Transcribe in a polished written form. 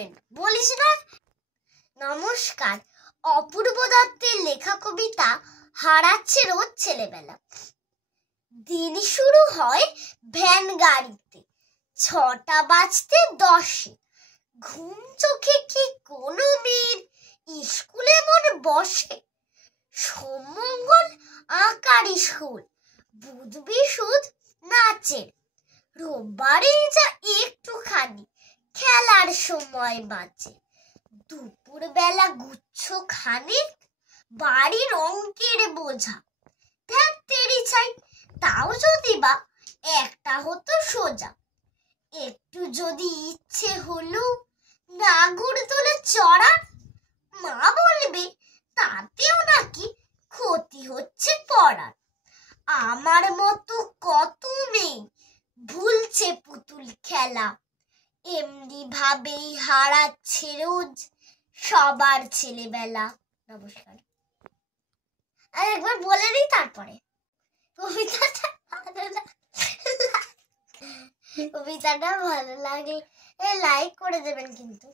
Comment বলিস না। নমস্কার, অপূর্ব দত্তের লেখা কবিতা হারাচ্ছে রোজ ছেলেবেলা। দিন শুরু হয় ভ্যান গাড়িতে, 6টা বাজতে 10-এ। ঘুম চোখে কি কোনো মেয়ের স্কুলে মন বসে? সোমমঙ্গল আঁকার স্কুল, বুধ বৃহস্পতি নাচের, রোববারে যা একটুখানি খেলার সময় বাঁচে। দুপুর বেলা গুচ্ছ খানিক বাড়ির অঙ্কের বোঝা। ধ্যাত্তেরি চাই, তাও যদি বা একটা হতো সোজা। একটু যদি ইচ্ছে হলো নাগরদোলে চড়ার, মা বলবে তাতেও নাকি ক্ষতি হচ্ছে পড়ার। আমার মতো কত মেয়ে ভুলছে পুতুল খেলা, এমনি ভাবেই হারাচ্ছে রোজ সবার ছেলেবেলা। নমস্কার। আর একবার বলে দিই তারপরে। কবিতাটা ভালো লাগলে লাইক করে দেবেন কিন্তু।